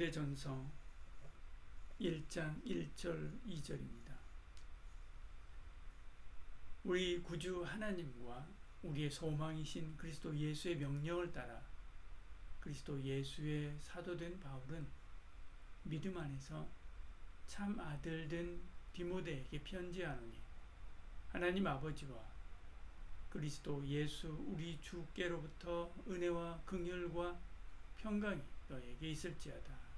디모데전서 1장 1절 2절입니다. 우리 구주 하나님과 우리의 소망이신 그리스도 예수의 명령을 따라 그리스도 예수의 사도된 바울은 믿음 안에서 참 아들된 디모데에게 편지하노니 하나님 아버지와 그리스도 예수 우리 주께로부터 은혜와 긍휼과 평강이 너에게 있을지어다.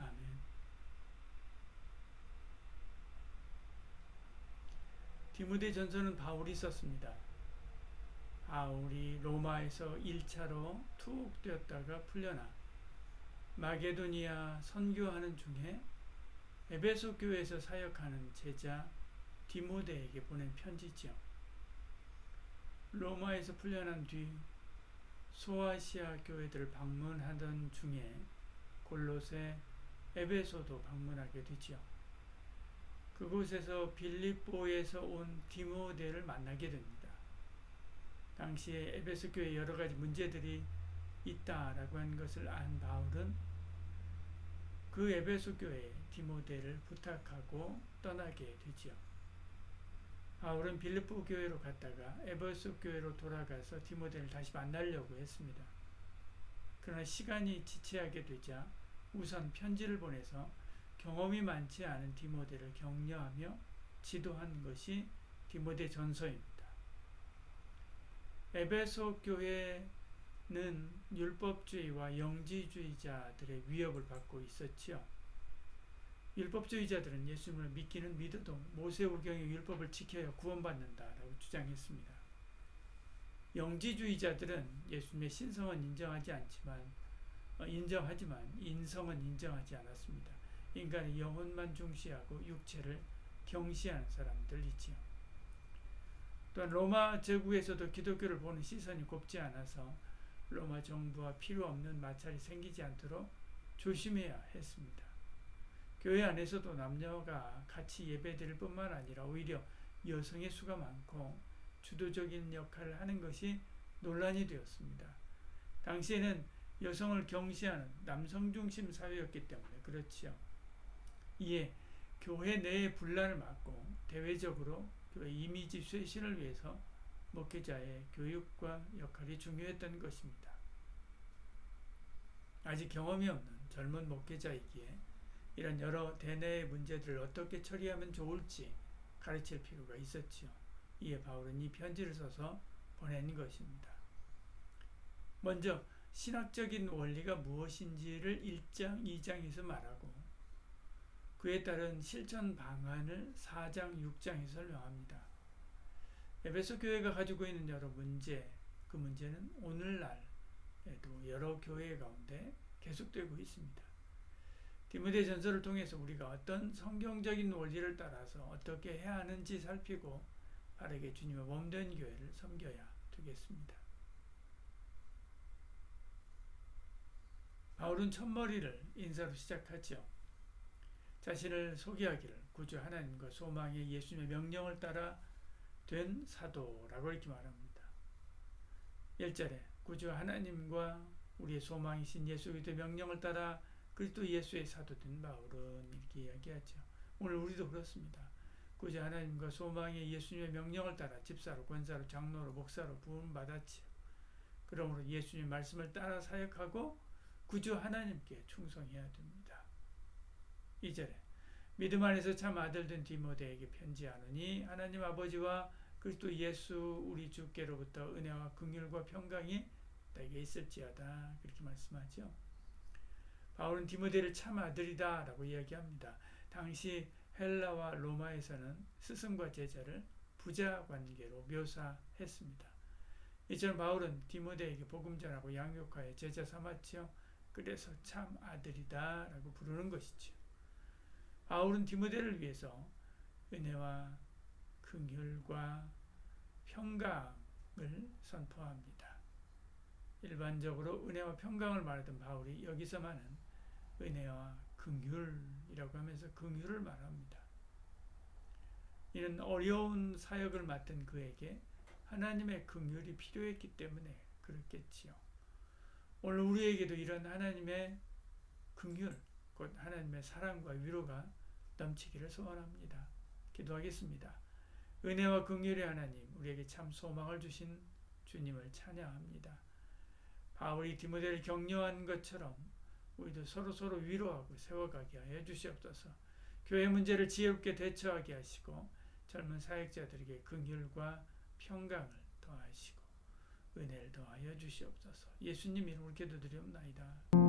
아멘. 디모데 전서는 바울이 썼습니다. 바울이 로마에서 1차로 투옥되었다가 풀려나 마게도니아 선교하는 중에 에베소 교회에서 사역하는 제자 디모데에게 보낸 편지지요. 로마에서 풀려난 뒤 소아시아 교회들을 방문하던 중에 골로새, 에베소도 방문하게 되지요. 그곳에서 빌립보에서 온 디모데를 만나게 됩니다. 당시에 에베소 교회에 여러 가지 문제들이 있다라고 한 것을 안 바울은 그 에베소 교회에 디모데를 부탁하고 떠나게 되지요. 바울은 빌립보 교회로 갔다가 에베소 교회로 돌아가서 디모데를 다시 만나려고 했습니다. 그러나 시간이 지체하게 되자 우선 편지를 보내서 경험이 많지 않은 디모데를 격려하며 지도한 것이 디모데 전서입니다. 에베소 교회는 율법주의와 영지주의자들의 위협을 받고 있었지요. 율법주의자들은 예수님을 믿기는 믿어도 모세오경의 율법을 지켜야 구원받는다라고 주장했습니다. 영지주의자들은 예수님의 신성은 인정하지만 인성은 인정하지 않았습니다. 인간의 영혼만 중시하고 육체를 경시하는 사람들이지요. 또한 로마 제국에서도 기독교를 보는 시선이 곱지 않아서 로마 정부와 필요 없는 마찰이 생기지 않도록 조심해야 했습니다. 교회 안에서도 남녀가 같이 예배드릴 뿐만 아니라 오히려 여성의 수가 많고 주도적인 역할을 하는 것이 논란이 되었습니다. 당시에는 여성을 경시하는 남성 중심 사회였기 때문에 그렇지요. 이에 교회 내의 분란을 막고 대외적으로 교회 이미지 쇄신을 위해서 목회자의 교육과 역할이 중요했던 것입니다. 아직 경험이 없는 젊은 목회자이기에 이런 여러 대내의 문제들을 어떻게 처리하면 좋을지 가르칠 필요가 있었지요. 이에 바울은 이 편지를 써서 보낸 것입니다. 먼저 신학적인 원리가 무엇인지를 1장, 2장에서 말하고 그에 따른 실천 방안을 4장, 6장에서 설명합니다. 에베소 교회가 가지고 있는 여러 문제, 그 문제는 오늘날에도 여러 교회 가운데 계속되고 있습니다. 디모데 전서를 통해서 우리가 어떤 성경적인 원리를 따라서 어떻게 해야 하는지 살피고 바르게 주님의 몸된 교회를 섬겨야 되겠습니다. 바울은 첫머리를 인사로 시작하죠. 자신을 소개하기를 구주 하나님과 소망의 예수님의 명령을 따라 된 사도라고 이렇게 말합니다. 1절에 구주 하나님과 우리의 소망이신 예수 그리스도의 명령을 따라 그리스도 예수의 사도된 바울은 이렇게 이야기하죠. 오늘 우리도 그렇습니다. 구주 하나님과 소망의 예수님의 명령을 따라 집사로, 권사로, 장로로, 목사로 부름받았지요. 그러므로 예수님 말씀을 따라 사역하고 구주 하나님께 충성해야 됩니다. 2절에 믿음 안에서 참 아들된 디모데에게 편지하노니 하나님 아버지와 그리스도 예수 우리 주께로부터 은혜와 긍휼과 평강이 너에게 있을지어다. 그렇게 말씀하죠. 바울은 디모데를 참 아들이다 라고 이야기합니다. 당시 헬라와 로마에서는 스승과 제자를 부자 관계로 묘사했습니다. 이처럼 바울은 디모데에게 복음 전하고 양육하여 제자 삼았지요. 그래서 참 아들이다 라고 부르는 것이죠. 바울은 디모데를 위해서 은혜와 긍휼과 평강을 선포합니다. 일반적으로 은혜와 평강을 말하던 바울이 여기서만은 은혜와 긍휼이라고 하면서 긍휼을 말합니다. 이는 어려운 사역을 맡은 그에게 하나님의 긍휼이 필요했기 때문에 그렇겠지요. 오늘 우리에게도 이런 하나님의 긍휼, 곧 하나님의 사랑과 위로가 넘치기를 소원합니다. 기도하겠습니다. 은혜와 긍휼의 하나님, 우리에게 참 소망을 주신 주님을 찬양합니다. 바울이 디모데를 격려한 것처럼 우리도 서로 위로하고 세워가게 하여 주시옵소서. 교회 문제를 지혜롭게 대처하게 하시고 젊은 사역자들에게 긍휼과 평강을 더하시고 은혜를 더하여 주시옵소서. 예수님 이름으로 기도드리옵나이다.